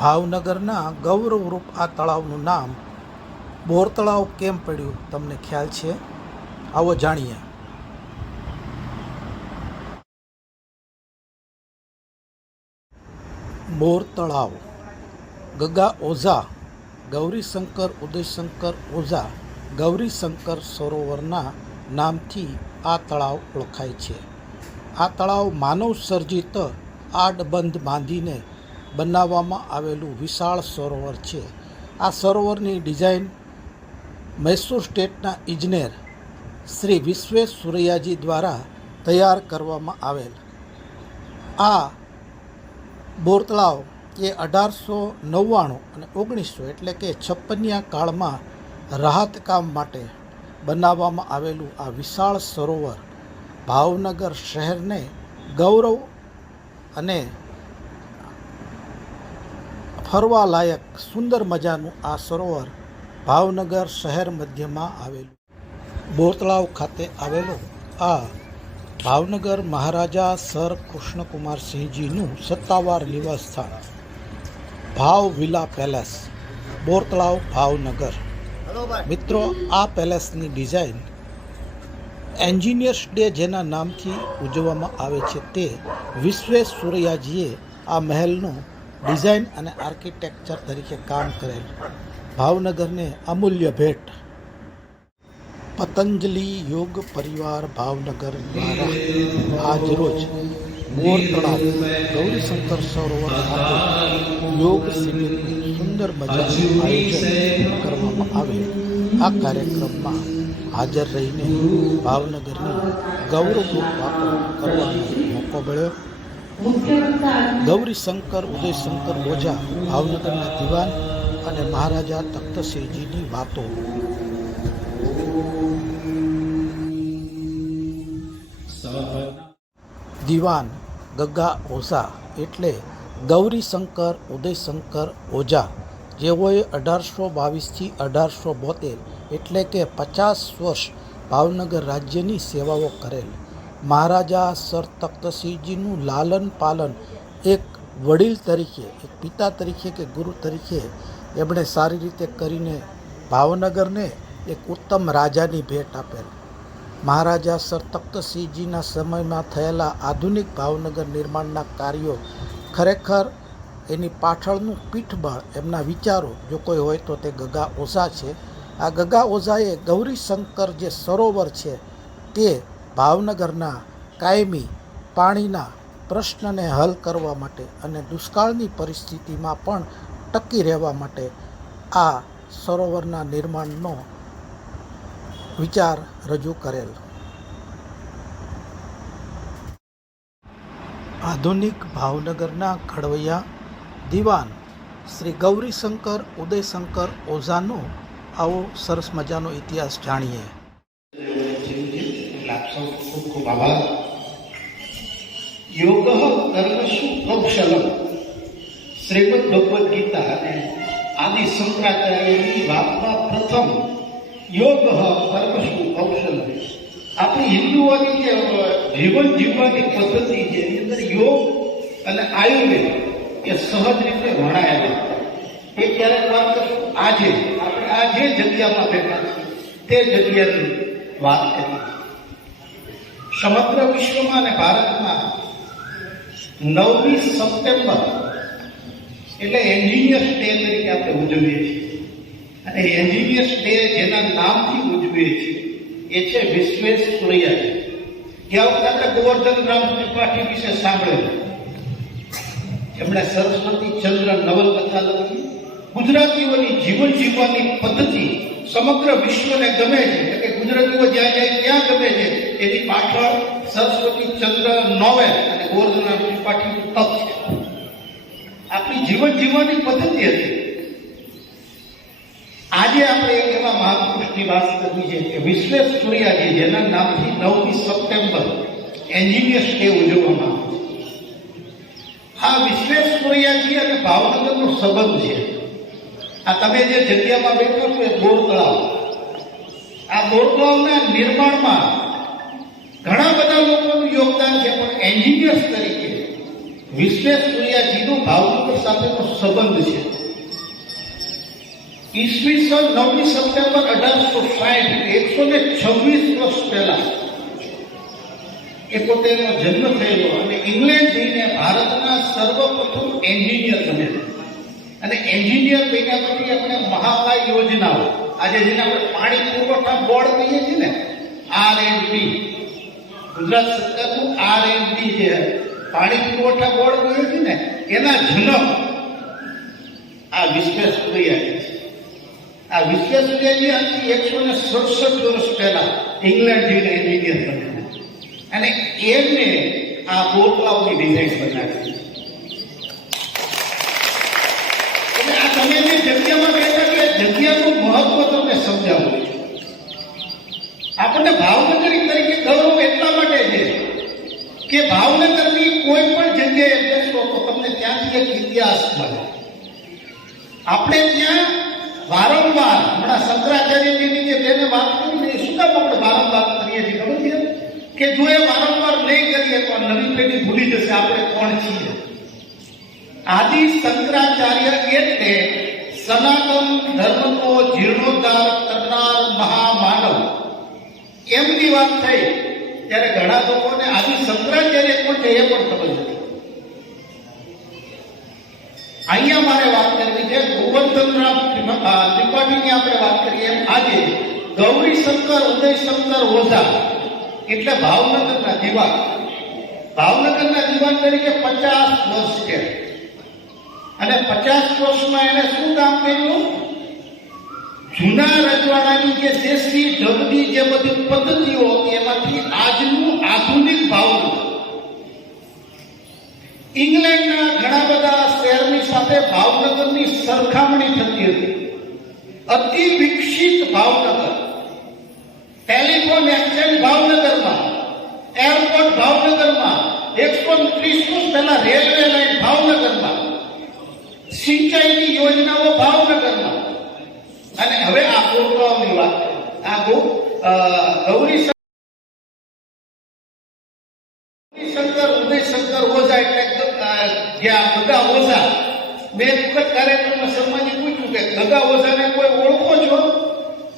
ભાવનગરના ગૌરવરૂપ આ તળાવનું નામ બોર તળાવ કેમ પડ્યું તમને ખ્યાલ છે? આવો જાણીએ. બોર તળાવ ગગા ઓઝા ગૌરીશંકર ઉદયશંકર ઓઝા ગૌરીશંકર સરોવરના નામથી આ તળાવ ઓળખાય છે. આ તળાવ માનવ સર્જિત આડબંધ બાંધીને બનાવવામાં આવેલું વિશાળ સરોવર છે. આ સરોવરની ડિઝાઇન મૈસૂર સ્ટેટના ઇજનેર શ્રી વિશ્વેશ્વરૈયાજી દ્વારા તૈયાર કરવામાં આવેલ. આ બોર તળાવ એ 1899 અને 1900 એટલે કે 56 કાળમાં રાહત કામ માટે બનાવવામાં આવેલું આ વિશાળ સરોવર ભાવનગર શહેરને ગૌરવ અને ફરવા લાયક સુંદર મજાનું આ સરોવર ભાવનગર શહેર મધ્યમાં આવેલું. બોર તળાવ ખાતે આવેલો આ ભાવનગર મહારાજા સર કૃષ્ણકુમારસિંહજીનું સત્તાવાર નિવાસ સ્થાન ભાવ વિલા પેલેસ, બોર તળાવ, ભાવનગર. મિત્રો, આ પેલેસની ડિઝાઇન એન્જિનિયર્સ ડે જેના નામથી ઉજવવામાં આવે છે તે વિશ્વેશ્વરૈયાજીએ આ મહેલનું ડિઝાઇન અને આર્કિટેક્ચર તરીકે કામ કરેલ. ભાવનગરને અમૂલ્ય ભેટ. પતંજલિ યોગ પરિવાર ભાવનગર દ્વારા આજરોજ બોર તળાવ ગૌરીશંકર સરોવર ખાતે યોગ શિબિરનું સુંદર મજાનું આયોજન કરવામાં આવેલ. આ કાર્યક્રમમાં હાજર રહીને ભાવનગરની ગૌરવપૂર્ણ વાતો કરવાનો મોકો મળ્યો. ગૌરીશંકર ઉદયશંકર ઓઝા ભાવનગરના દિવાન અને મહારાજા તખ્તસિંહજીની વાતો. દિવાન ગગા ઓઝા એટલે ગૌરીશંકર ઉદયશંકર ઓઝા, જેઓએ 1822થી 1872 એટલે કે 50 વર્ષ ભાવનગર રાજ્યની સેવાઓ કરેલ. મહારાજા સર તખ્તસિંહજીનું લાલન પાલન એક વડીલ તરીકે, એક પિતા તરીકે કે ગુરુ તરીકે એમણે સારી રીતે કરીને ભાવનગરને એક ઉત્તમ રાજાની ભેટ આપેલ. મહારાજા સર તખ્તસિંહજીના સમયમાં થયેલા આધુનિક ભાવનગર નિર્માણના કાર્યો ખરેખર એની પાછળનું પીઠબળ, એમના વિચારો જો કોઈ હોય તો તે ગગા ઓઝા છે. આ ગગા ઓઝાએ ગૌરીશંકર જે સરોવર છે તે ભાવનગરના કાયમી પાણીના પ્રશ્નને હલ કરવા માટે અને દુષ્કાળની પરિસ્થિતિમાં પણ ટકી રહેવા માટે આ સરોવરના નિર્માણનો વિચાર રજૂ કરેલ. આધુનિક ભાવનગરના ઘડવૈયા દિવાન શ્રી ગૌરીશંકર ઉદયશંકર ઓઝાનો આવો સરસ મજાનો ઇતિહાસ જાણીએ. ખૂબ ખૂબ આભાર. યોગ કર્મસુ કૌશલમ, શ્રીમદ ભગવદ્ ગીતા અને આદિ શંકરાચાર્યની વાતમાં પ્રથમ યોગ કર્મસુ કૌશલમ. આપણી હિન્દુઓની જે જીવન જીવવાની પદ્ધતિ છે એની અંદર યોગ અને આયુર્વેદ એ સહજ રીતે વણાયેલા. એ ક્યારેક વાત કરશું. આજે આપણે આ જે જગ્યામાં બેઠા તે જગ્યાની વાત કરીએ. સમગ્ર વિશ્વમાં અને ભારતમાં 9મી સપ્ટેમ્બર એટલે એન્જિનિયર્સ ડે તરીકે આપણે ઉજવીએ છીએ. અને એન્જિનિયર્સ ડે જેના નામથી ઉજવીએ છીએ એ છે વિશ્વેશ્વરૈયાજી. ગયા વખતે આપણે ગોવર્ધન રામ ત્રિપાઠી વિશે સાંભળેલું. એમણે સરસ્વતી ચંદ્ર નવલકથા લખી. ગુજરાતીઓની જીવન જીવવાની પદ્ધતિ સમગ્ર વિશ્વને ગમે છે, એટલે કે ગુજરાતીઓ જ્યાં જાય ત્યાં ગમે છે. એની પાછળ સરસ્વતી ચંદ્ર નોવેલ અને ગોવર્ધન રામ ત્રિપાઠીનું તપ છે. આપણી જીવન જીવવાની પદ્ધતિ હતી. આજે આપણે એક એવા મહાપુરુષની વાત કરવી છે કે વિશ્વેશ્વરૈયાજી, જેના નામથી 9મી સપ્ટેમ્બર એન્જિનિયર્સ ડે ઉજવવામાં આવે છે. આ વિશ્વેશ્વરૈયાજી અને ભાવનગરનો સંબંધ છે. આ તમે જે જગ્યામાં બેઠો છો એ બોર તળાવ. આ બોર તળાવના નિર્માણમાં ઘણા બધા લોકોનું યોગદાન છે, પણ એન્જિનિયર્સ તરીકે વિશ્વેશ્વરૈયાજીનું ભાવનગર સાથેનો સંબંધ છે. ઈસવીસન 9મી સપ્ટેમ્બર 1860 126 વર્ષ પહેલા એ પોતેનો જન્મ થયેલો અને ઇંગ્લેન્ડ જઈને ભારતના સર્વપ્રથમ એન્જિનિયર બન્યા. અને એન્જિનિયર બન્યા પછી આપણે મહાકાય યોજનાઓ, આજે જેને આપણે પાણી પુરવઠા બોર્ડ કહીએ છીએ ને, R&D, ગુજરાત સરકારનું R&D જે પાણી પુરવઠા બોર્ડ કહીએ છીએ ને, એના જન્મ આ વિશ્વેશ્વરૈયા છે. આ વિશ્વેશ્વરૈયાજી આજથી 167 વર્ષ પહેલા ઇંગ્લેન્ડ જઈને એન્જિનિયર બન્યા અને એમને આ બોટલાઓની ડિઝાઇન બનાવી. એટલે આ તમે જે જગ્યામાં બેઠા કે જગ્યાનું મહત્વ તમને સમજાવું. આપણને ભાવનગરી તરીકે ગૌરવ એટલા માટે છે કે ભાવનગરની કોઈ પણ જગ્યાએ બેસો તો તમને ત્યાંથી એક ઇતિહાસ મળે. આપણે ત્યાં વારંવાર હમણાં શંકરાચાર્યજીની જે બેને વાત કરી એ શું કામ આપણે વારંવાર કરીએ છીએ ખબર છે કે જો એ વારંવાર નહીં કરીએ તો નવી પેઢી ભૂલી જશે આપણે કોણ છીએ. આદિ શંકરાચાર્ય એટલે સનાતન ધર્મનો જીર્ણોદ્ધાર કરનાર મહામાનવ. એમની વાત થઈ ત્યારે ઘણા લોકોને આદિ શંકરાચાર્ય કોણ છે એ પણ ખબર નથી. અહીંયા મારે વાત કરવી છે ગોવર્ધનરામ ત્રિપાઠીની આપણે વાત કરીએ એમ આજે ગૌરીશંકર ઉદયશંકર ઓઝા એટલે ભાવનગરના દીવાન. ભાવનગરના દીવાન તરીકે 50 વર્ષ છે અને 50 વર્ષમાં એને શું કામ કર્યું? જૂના રજવાડાની જે દેશી ઢબની જે બધી પદ્ધતિઓ હતી એમાંથી આજનું આધુનિક ભાવનગર, ઇંગ્લેન્ડના ઘણા બધા શહેરની સાથે ભાવનગરની સરખામણી થતી હતી. અતિ વિકસિત ભાવનગર, ટેલિફોન એક્સચેન્જ ભાવનગરમાં, એરપોર્ટ ભાવનગરમાં, 130 વર્ષ પહેલા રેલવે લાઈન ભાવનગરમાં, સિંચાઈની યોજનાઓ ભાવનગરમાં. અને હવે આ ગોળગાંવની વાત, આ ગૌરીશંકર ઉદયશંકર ઓઝા એટલે જે આ ગગા ઓઝા. મેં વખત કાર્યક્રમમાં શર્માજી પૂછ્યું કે ગગા ઓઝાને કોઈ ઓળખો છો?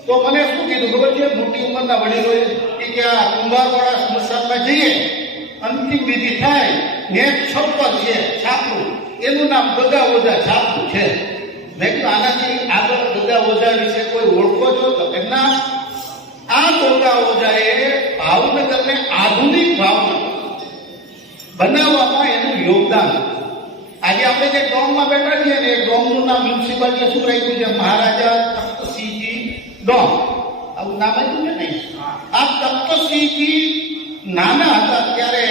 તો મને શું કીધું ખબર છે? મોટી ઉંમરના વડીલોએ કે આ કુંભારવાડા સ્મશાનમાં જઈએ, અંતિમ વિધિ થાય ને છપ્પર છે છાપરું, એનું નામ ગગા ઓઝા છાપરું છે. મેં કીધું આનાથી આગળ ગગા ઓઝા વિશે કોઈ ઓળખો છો? તો એમના આ ગગા ઓઝાએ ભાવનગરને આધુનિક ભાવનગર બનાવવામાં એનું યોગદાન. આજે આપણે જે ડોમમાં બેઠા છીએ ને એ ડોમનું નામ મ્યુનિસિપાલિટીએ શું રાખ્યું છે? મહારાજા તખ્તસિંહજી ડોમ. આવું નામ આપ્યું છે ને. આ તખ્તસિંહજી નાના હતા ત્યારે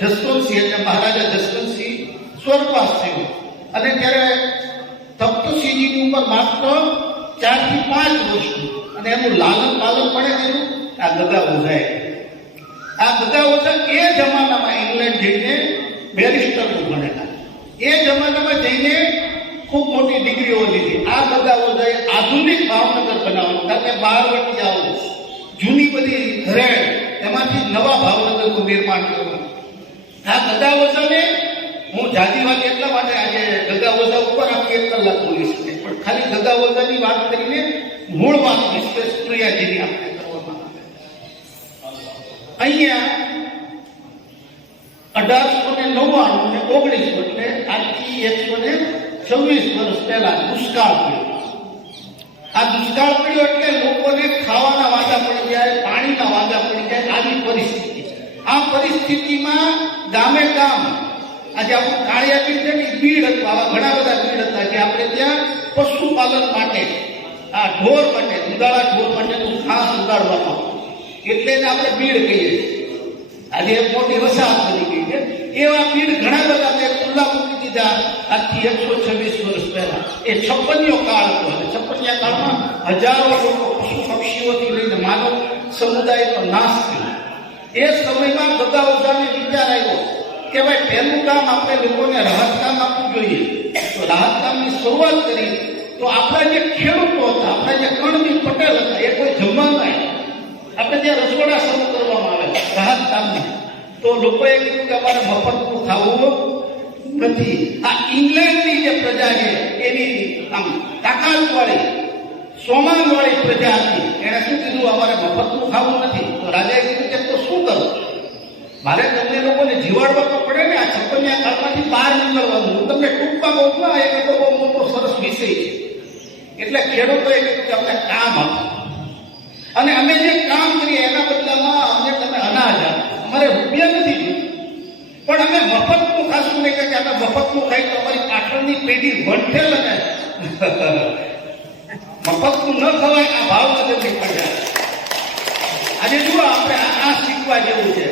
જસવંતસિંહ એટલે મહારાજા જસવંતસિંહ સ્વર્ગવાસ થયો અને ત્યારે તખ્તસિંહજીની ઉંમર માત્ર 4 થી 5 વર્ષની અને એનું લાલન પાલન પણ કર્યું આ ગગા ઓઝાએ. આ ગગા ઓઝા એ જમાનામાં ઇંગ્લેન્ડ જઈને બેરિસ્ટરનું ભણેલા. એ જમાનામાં જઈને ખૂબ મોટી ડિગ્રીઓ લીધી. આ ગગા ઓઝાએ આધુનિક ભાવનગર બનાવવાનું, કારણ કે બારવટિયાઓ, જૂની બધી ઘરેડ, એમાંથી નવા ભાવનગરનું નિર્માણ કરવું. આ ગગા ઓઝાને હું જાજી વાત એટલા માટે આજે ગગા ઓઝા ઉપર આખી 1 કલાક બોલી શકે, પણ ખાલી ગગા ઓઝાની વાત કરીને મૂળ વાત વિશ્વેશ્વરૈયાજીની આપણે કરવામાં આવે. અહીંયા 1899 ને 1900 એટલે આજથી 126 વર્ષ પહેલા દુષ્કાળ પડ્યો. આ દુષ્કાળ પડ્યો એટલે લોકોને ખાવાના વાંધા પડી જાય, પાણીના વાંધા પડી જાય, આવી પરિસ્થિતિ. આ પરિસ્થિતિમાં ગામે ગામ આજે આપણું કાળિયા બીડ છે ને, બીડ હતું. આવા ઘણા બધા બીડ હતા કે આપણે ત્યાં પશુપાલન માટે, આ ઢોર માટે, દુધાળા ઢોર માટેનું ઘાસ ઉગાડવામાં એટલે જ આપણે બીડ કહીએ છીએ. આજે એક મોટી વસાહત બની ગઈ છે. એવા બીડ ઘણા બધા મેં ખુલ્લા મૂકી દીધા આજથી 126 વર્ષ પહેલા. એ 56યો કાળ હતો અને 56યા કાળમાં હજારો લોકો પશુ પક્ષીઓથી લઈને માનવ સમુદાયનો નાશ થયો. એ સમયમાં ગગા ઓઝાને વિચાર આવ્યો કે ભાઈ પહેલું કામ આપણે લોકોને રાહત કામ આપવું જોઈએ. તો રાહત કામની શરૂઆત કરી તો આપણા જે ખેડૂતો હતા, આપણા જે કણબી પટેલ હતા, એ કોઈ જમવા નહીં, આપણે ત્યાં રસોડા શરૂ કરવામાં આવે રાહત કામની. તો લોકોએ કીધું કે અમારે મફતનું ખાવું નથી. આ ઇંગ્લેન્ડની જે પ્રજા છે એની આમ તાકાત વાળી સોમાન વાળી પ્રજા હતી. એણે શું કીધું, અમારે મફતનું ખાવું નથી. તો રાજાએ કીધું કે તો શું કરું, મારે તમને લોકોને જીવાડવા તો પડે ને. આ છપ્પનિયા કાળમાંથી બહાર નીકળવાનું. હું તમને ટૂંકમાં કહું છું, આ એક બહુ મોટો સરસ વિષય છે. એટલે ખેડૂતોએ કીધું કે અમને કામ આપો અને અમે જે કામ કરીએ એના બદલામાં અમને તમે અનાજ આપો. અમારે રૂપિયા નથી જોઈતા, પણ અમે મફતનું ખાશું નહીં, કે અમે મફતનું ખાઈ તો અમારી પાછળની પેઢી વંઠેલ અને મફતનું ન ખવાય. આ ભાવનગરની પ્રજા આજે જુઓ, આપણે આ શીખવા જેવું છે.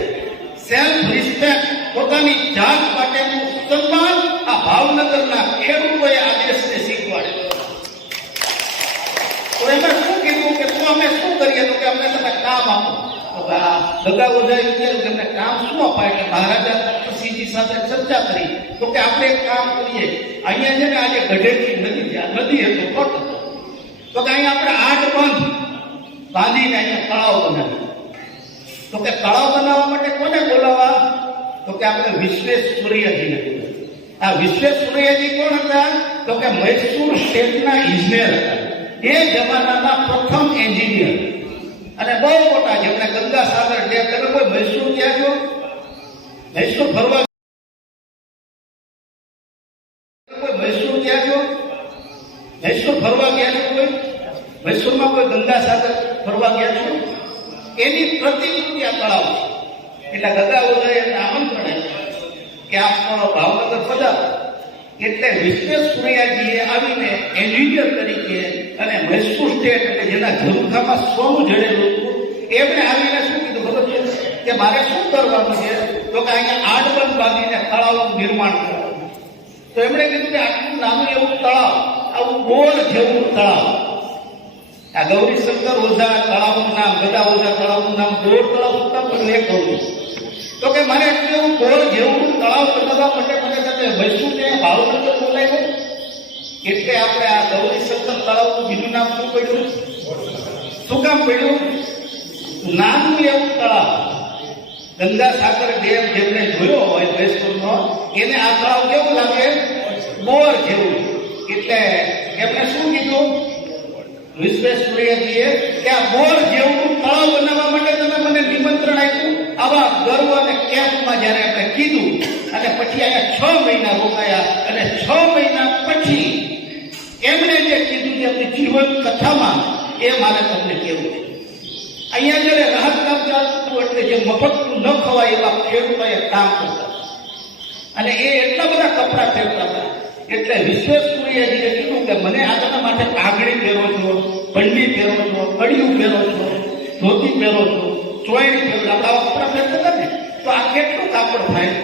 સેલ્ફ રિસ્પેક્ટ, પોતાની જાત માટેનું સન્માન આ ભાવનગરના ખેડૂતોએ આ દેશને શીખવાડ્યું. તો એમાં શું કીધું કે તું અમે શું કરીએ, તો કે અમને તમે કામ આપો. દગા ઓઝાએ વિચાર્યું કે અમને કામ શું અપાય. એટલે મહારાજા તખ્તસિંહજી સાથે ચર્ચા કરી. તો કે આપણે એક કામ કરીએ, અહીંયા છે ને આજે ગઢેથી નદી છે, આ નદી હતો કોટ હતો, તો કે અહીંયા આપણે 8 બંધ બાંધીને અહીંયા તળાવ બનાવીએ. તો કે તળાવ બનાવવા માટે કોને બોલાવવા, તો કે આપણે વિશ્વેશ્વરૈયાજીને બોલાવ્યા. આ વિશ્વેશ્વરૈયાજી કોણ હતા, તો કે મૈસૂર સ્ટેટના ઇજનેર હતા. એ જમાનાના પ્રથમ એન્જિનિયર અને બહુ મોટા, જેમને ગંગા સાગર ડેમ. તમે કોઈ મૈસૂર ગયા છો? મૈસૂર ફરવા કોઈ મૈસૂર ગયા છો? મૈસૂર ફરવા ગયા છો કોઈ? મૈસૂરમાં કોઈ ગંગા સાગર ફરવા ગયા છો? એની પ્રતિકૃતિ આ તળાવ છે. એટલે ગંગા ઓઝાએ એમને આમંત્રણ આપ્યું કે આપ ભાવનગર પધારો. એટલે વિશ્વેશ્વરૈયાજીએ આવીને એન્જિનિયર તરીકે અને મૈસૂર સ્ટેટ એટલે જેના ઝરૂખામાં સોનું જડેલું હતું, એમણે આવીને શું કીધું ખબર છે કે મારે શું કરવાનું છે, તો કે અહીંયા 8 બંધ બાંધીને તળાવનું નિર્માણ કરવાનું. તો એમણે કીધું કે આટલું નાનું એવું તળાવ, આવું ગોળ જેવું તળાવ, આ ગૌરીશંકર ઓઝા તળાવનું નામ, ગદા ઓઝા તળાવનું નામ ગોળ તળાવ હતા, પણ એ કહું છું. તો કે મારે એવું ગોળ જેવું તળાવ બનાવવા માટે મને તમે મૈસૂરને ભાવનગર બોલાવ્યો. એટલે આપણે આ ગૌરીશંકર તળાવનું બીજું નામ શું પડ્યું? શું કામ પડ્યું? નાનું એવું તળાવ. ગંગા સાગર ડેમ જેમને જોયો હોય મૈસૂરનો, એને આ તળાવ કેવું લાગે? બોર જેવું. એટલે એમણે શું કીધું વિશ્વેશ્વરૈયાજીએ કે આ બોર જેવું તળાવ બનાવવા માટે તમે મને નિમંત્રણ આપ્યું. આવા ગર્વ અને કેમ્પમાં જ્યારે આપણે કીધું અને પછી અહીંયા 6 મહિના રોકાયા અને 6 મહિના પછી એમણે જે કીધું છે આપણી જીવન કથામાં, એ મારે તમને કહેવું છે. અહીંયા જ્યારે રાહત કામ ચાલતું એટલે જે મફતનું ન ખવાય એવા ખેડૂતોએ કામ કરતા અને એ એટલા બધા કપડાં પહેરતા હતા. એટલે વિશ્વેશ્વરૈયાજીએ કીધું કે મને આગળના માટે પાઘડી પહેરો છો, બંડી પહેરો છો, કડિયું પહેરો છો, ધોતી પહેરો છો, ચોયડી પહેરો, આપણે આવા કપડાં પહેરતા હતા ને, તો આ કેટલું કાપડ થાય?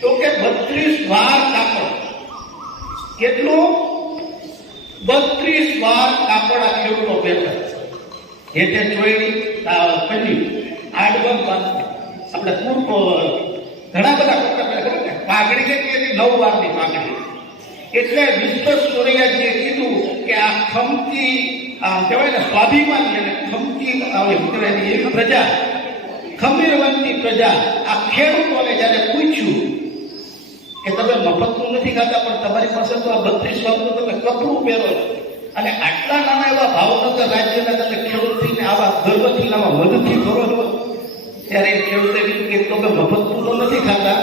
તો કે 32 વાર કાપડ. કેટલું? 32 વાર કાપડ આ ખેડૂતો પહેરતા. હેઠે ચોયડી, કડિયું, આડબંધ બાંધતા, આપણે પૂરતો ઘણા બધા કપડાં પહેરે ને. પાઘડી છે કે 9 વારની પાઘડી. એટલે વિશ્વેશ્વરૈયાજીએ કીધું કે આ ખમતી કહેવાય ને સ્વાભિમાની અને ખમતી એક પ્રજા, ખમીરવંતી પ્રજા આ ખેડૂતોને જ્યારે પૂછ્યું કે તમે મફતનું નથી ખાતા, પણ તમારી પાસે તો આ 32 વારનું તમે કપડું પહેરો છો અને આટલા નાના એવા ભાવનગર રાજ્યના તમે ખેડૂત થઈને આવા ગર્વથી આવા મદદથી કરો છો, ત્યારે એ ખેડૂતે કીધું કે તમે મફતનું તો નથી ખાતા,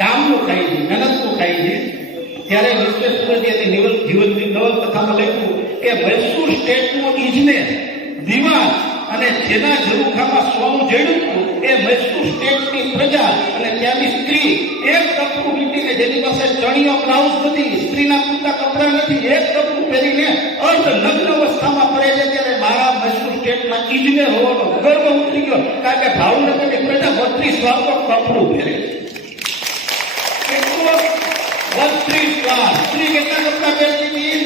કામનું ખાઈ છે, મહેનતનું ખાઈ છે. ત્યારે વિશ્વેશ્વરૈયાજીએ જીવનની નવલકથામાં લખ્યું કે મૈસૂર સ્ટેટનો ઇજનેર દિવાન અને જેના ઝરૂખામાં સોનું જડ્યું હતું એ મૈસૂર સ્ટેટની પ્રજા અને ત્યાંની સ્ત્રી એક કપડું વીટીને, જેની પાસે ચણિયો બ્લાઉઝ નથી, સ્ત્રીના પૂરતા કપડા નથી, એક કપડું પહેરીને અર્ધ નગ્ન અવસ્થામાં પડે છે. ત્યારે મારા મૈસૂર સ્ટેટના ઇજનેર હોવાનો ગર્વ ઉતરી ગયો, કારણ કે ભાવનગરની પ્રજા 32 વાર તો કપડું પહેરે છે. 32 વાર. સ્ત્રી કેટલા કપડા પહેરતી હતી?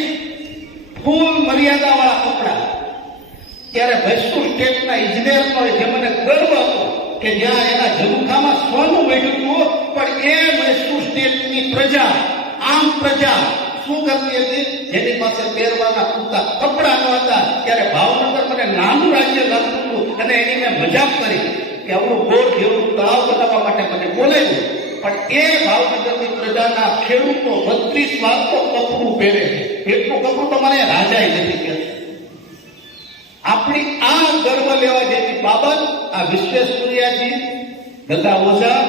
ફૂલ મર્યાદા વાળા કપડા. ત્યારે મૈસૂર સ્ટેટના ઇજનેરનો જે મને ગર્વ હતો કે જ્યાં એના ઝરૂખામાં સોનું મળ્યું હતું, પણ એ મૈસૂર સ્ટેટની પ્રજા, આમ પ્રજા શું કરતી હતી? જેની પાસે પહેરવાના પૂરતા કપડા ન હતા. ત્યારે ભાવનગર મને નાનું રાજ્ય લાગતું હતું અને એની મેં મજાક કરી કે આવડું ગોળ જેવું તળાવ બનાવવા માટે મને બોલાવ્યું. પણ એ ભાવનગરની પ્રજાના ખેડૂતો 32 વાર તો કપડું પહેરે છે. એટલું કપડું તો મને રાજાએ નથી કહેતા. આપણી આ ગર્વ લેવા જેવી બાબત આ વિશ્વેશ્વરૈયાજી, ગગા ઓઝા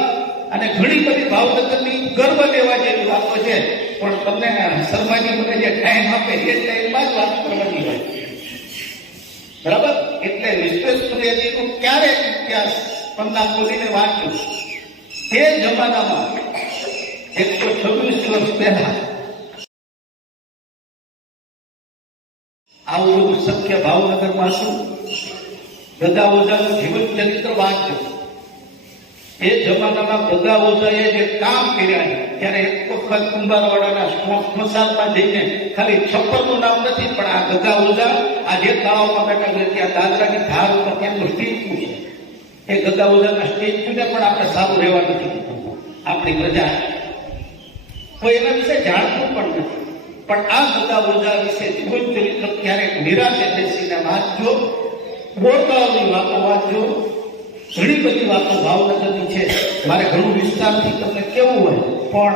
અને ઘણી બધી ભાવનગરની ગર્વ લેવા જેવી વાતો છે. પણ તમને શર્માજી મને જે ટાઈમ આપે એ ટાઈમમાં જ વાત કરવાની હોય, બરાબર? એટલે વિશ્વેશ્વરૈયાજીનું ક્યારેક ઇતિહાસ પન્ના ખોલીને વાંચ્યું. તે જમાનામાં 126 વર્ષ પહેલા આવું બધું શક્ય ભાવનગરમાં હતું. ગગા ઓઝાનું જીવન ચરિત્ર વાંચ્યું. એ જમાનામાં ગગા ઓઝાએ જે કામ કર્યા છે, ત્યારે એક વખત કુંભારવાડાના સ્મશાનમાં જઈને, ખાલી છપ્પરનું નામ નથી પણ આ ગગા ઓઝા આ જે તળાવમાં બેઠા છે ત્યાં દાદરાની ધાર ઉપર તેમનું સ્ટેચ્યુ છે. એ ગગા ઓઝાના સ્ટેચ્યુને પણ આપણે સારું રહેવા નથી દીધું. આપણી પ્રજા કોઈ એના વિશે જાણતું પણ નથી. પણ આ ગગા ઓઝા વિશે જીવન ચરિત્ર ક્યારેક નિરાશે બેસીને વાંચજો, ગોળતાઓની વાતો વાંચજો. ઘણી બધી વાતો ભાવનગરની છે. મારે ઘણું વિસ્તારથી તમને કેવું હોય પણ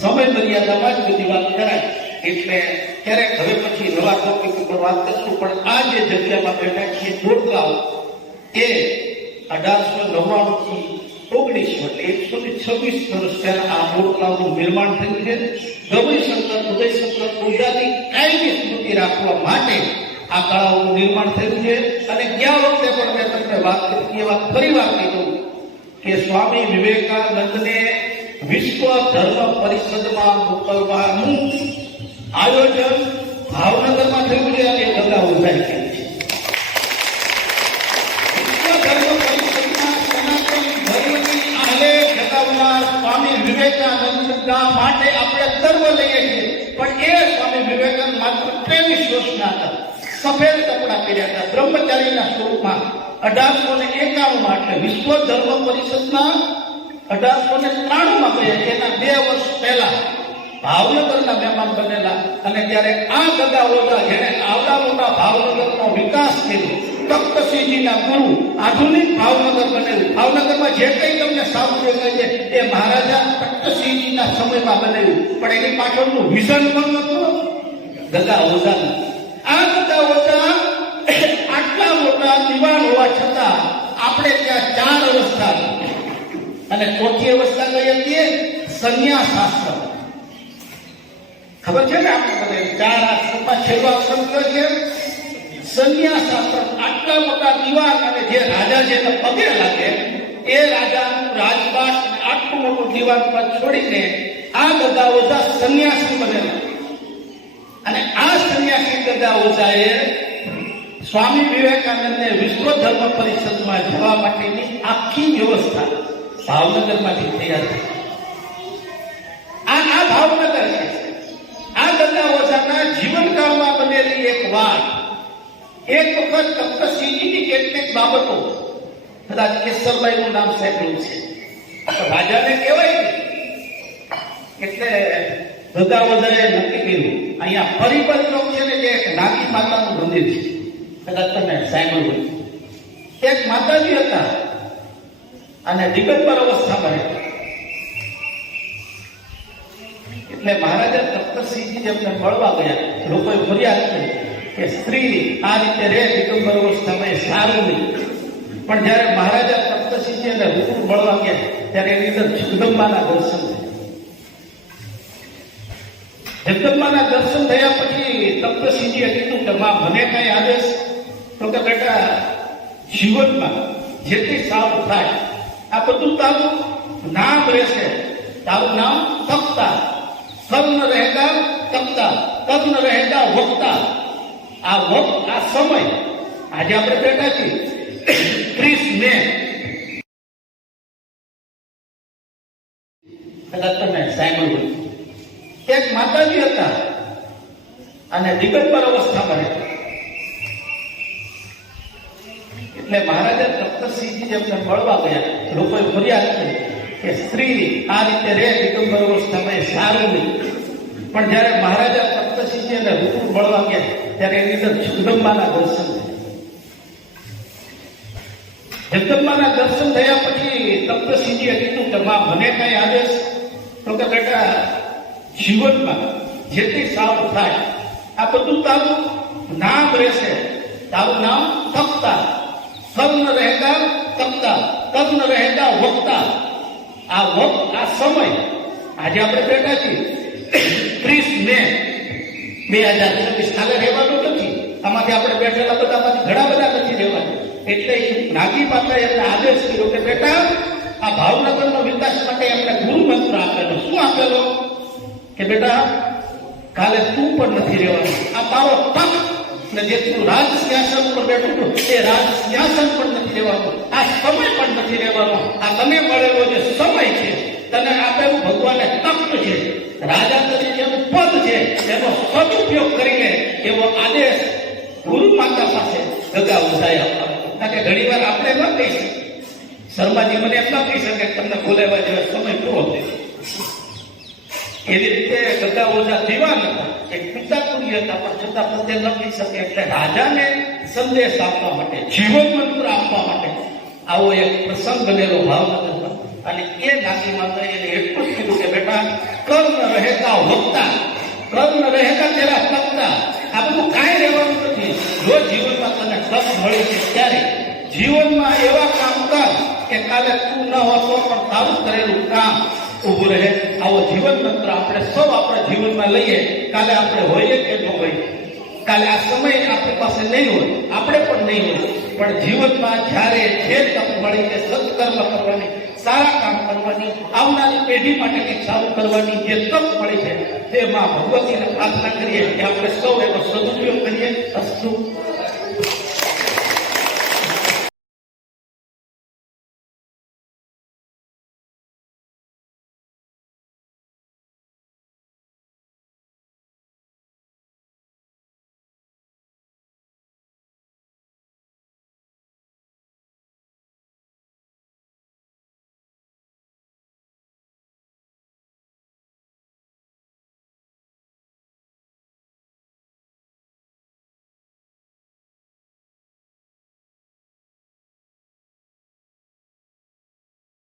સમય મર્યાદામાં જ બધી વાત કરાય. એટલે ક્યારેક હવે પછી નવા ટોપિક ઉપર વાત કરશું. પણ આ જે જગ્યામાં બેઠા છીએ ગોળતાઓ, એ 1899 થી 19 એટલે 126 વર્ષ પહેલા આ ગોળતાઓનું નિર્માણ થયું છે. ગૌરીશંકર, ઉદયશંકર ઓઝાની કાયમી સ્મૃતિ રાખવા માટે આ તળાવનું નિર્માણ થયું છે. અને ગયા વખતે પણ મેં તમને વાત કરી, એ વાત ફરી વાર કહી દઉં કે સ્વામી વિવેકાનંદને વિશ્વ ધર્મ પરિષદમાં મોકલવાનું આયોજન ભાવનગરમાં થયું છે અને ગગા ઓઝાએ કર્યું છે. વિશ્વ ધર્મ પરિષદમાં સનાતન ધર્મની આલે જગાવનાર સ્વામી વિવેકાનંદના માટે આપણે ગર્વ લઈએ છીએ. પણ એ સ્વામી વિવેકાનંદ માત્ર 23 વર્ષના હતા. સફેદ કપડા પહેર્યા હતા, બ્રહ્મચારીના સ્વરૂપમાં. 1851 એટલે વિશ્વ ધર્મ પરિષદમાં 1893 ગયા. એના 2 વર્ષ પહેલા ભાવનગરના મહેમાન બનેલા. અને ત્યારે આ ગગા ઓઝા જેને આવડા મોટા ભાવનગરનો વિકાસ કર્યો, તખ્તસિંહજીના ગુરુ, આધુનિક ભાવનગર બનેલું. ભાવનગરમાં જે કંઈ તમને સાંભળ્યું છે એ મહારાજા તખ્તસિંહજીના સમયમાં બનેલું. પણ એની પાછળનું વિઝન પણ નતું ગગા ઓઝાનું. આ ગગા ઓઝા આટલા મોટા દિવાન હોવા છતાં આપણે ત્યાં 4 અવસ્થા અને ચોથી અવસ્થા કઈ હતી? સંન્યાસ આશ્રમ. ખબર છે ને આપણે બધે 4 આશ્રમમાં છેલ્લો આશ્રમ કયો છે? સંન્યાસ આશ્રમ. આટલા મોટા દિવાન અને જે રાજા જેને પગે લાગે એ રાજાનું રાજપાટ આટલું મોટું દિવાન પર છોડીને આ ગગા ઓઝા સંન્યાસી બનેલા. અને આ સંન્યાસી ગગા ઓઝાએ સ્વામી વિવેકાનંદને વિશ્વ ધર્મ પરિષદમાં જવા માટેની આખી વ્યવસ્થા ભાવનગરમાંથી તૈયાર થઈ. આ ભાવનગર છે. આ ગગા ઓઝાના જીવનકાળમાં બનેલી એક વાત. એક વખત તખ્તસિંહજીની કેટલીક બાબતો, કદાચ કેસરબાઈનું નામ સાંભળ્યું છે, રાજાને કહેવાય ને, એટલે ગગા ઓઝાએ નક્કી કર્યું. અહીંયા પરિપલ ચોક છે ને, જે એક નાગી માતાનું મંદિર છે, કદાચ તમે સાંભળ્યું હોય. એક માતાજી હતા અને દિગંબર અવસ્થામાં રહેતા. એટલે મહારાજા તખ્તસિંહજી જેમને મળવા ગયા, લોકોએ ફરિયાદ કરી કે સ્ત્રી આ રીતે રહે દિગંબર અવસ્થામાં એ સારું નહીં. પણ જ્યારે મહારાજા તખ્તસિંહજી એને રૂબરૂ મળવા ગયા ત્યારે એની અંદર જગદંબાના દર્શન થયા. જગદંબાના દર્શન થયા પછી તખ્તસિંહજીએ કીધું કે માં મને કઈ આદેશ? તો કે બેટા, જીવનમાં જેટલી સારું થાય આ બધું તારું નામ રહેશે. તારું નામ તખ્તા, કર્મ રહેગા તખ્તા, કર્મ રહેગા વક્તા. આ વક્ત, આ સમય, આજે આપણે બેઠા છીએ 30 મે, કદાચ તમે સાંભળ્યું. એક માતાજી હતા અને દિગંબર અવસ્થામાં રહેતા. એટલે મહારાજા તખ્તસિંહજી જેમને મળવા ગયા, લોકોએ ફરિયાદ કરી કે સ્ત્રી આ રીતે રહે દિગંબર અવસ્થામાં એ સારું નહીં. પણ જ્યારે મહારાજા તખ્તસિંહજી એને રૂબરૂ મળવા ગયા ત્યારે એની અંદર જગદંબાના દર્શન થયા. જગદંબાના દર્શન થયા પછી તખ્તસિંહજીએ કીધું કે માં મને કઈ આદેશ? તો કે બેટા, જીવનમાં જેટલી સારું થાય આ બધું તારું નામ રહેશે. તારું નામ તપતા, કર્મ રહેગા તપતા, કર્મ રહેગા વક્તા. આ વક્ત, આ સમય, આજે આપણે બેઠા છીએ 30 મે 2026 કાલે રહેવાનું નથી. આમાંથી આપણે બેઠેલા બધામાંથી ઘણા બધા નથી રહેવાનું. એટલે નાગી માતાએ એમને આદેશ કર્યો કે બેટા, આ ભાવનગરનો વિકાસ માટે એમને ગુરુ મંત્ર આપેલો. શું આપેલો? કે બેટા, કાલે તું પણ નથી રહેવાનું. આ તારો તક ને જે તું રાજ સિંહાસન પર બેઠું હતું એ રાજ સિંહાસન પણ નથી રહેવાનું. આ સમય પણ નથી રહેવાનો. આ તને મળેલો જે સમય છે, તને આપેલું ભગવાને તક છે, રાજા તરીકેનું પદ છે, એનો સદુપયોગ કરીને એવો આદેશ ગુરુ માતા પાસે ગગા ઉધાય આપવાનો. કારણ કે ઘણી વાર આપણે ન કહી શકીએ. શર્માજી મને એમ ન કહી શકે તમને બોલાવ્યા જેવો સમય પૂરો થયો. એવી રીતે ગગા ઓઝા દીવાન હતા, એક પિતા પુરી હતા, પણ છતાં પોતે ન કહી શકે. એટલે રાજાને સંદેશ આપવા માટે, જીવન મંત્ર આપવા માટે આવો એક પ્રસંગ બનેલો ભાવનગરમાં. અને એ નાગી માતાએ એને એટલું જ કીધું કે બેટા, કર્મ રહેતા વક્તા, કર્મ રહેતા તેરા તપતા. આ બધું કાંઈ રહેવાનું નથી. જો જીવનમાં તને તક મળી છે ત્યારે જીવનમાં એવા કામ કર કે કાલે તું ન હોતો પણ તારું કરેલું કામ ઊભું રહે. આવો જીવન મંત્ર આપણે સૌ આપણા જીવનમાં લઈએ. કાલે આપણે હોઈએ કે ન હોઈએ, કાલે આ સમય આપણી પાસે નહીં હોય, આપણે પણ નહીં હોય, પણ જીવનમાં જ્યારે જે તક મળી છે સત્કર્મ કરવાની, સારા કામ કરવાની, આવનારી પેઢી માટે કંઈક સારું કરવાની જે તક મળી છે, તે માં ભગવતીને પ્રાર્થના કરીએ કે આપણે સૌ એનો સદુપયોગ કરીએ. અસ્તુ.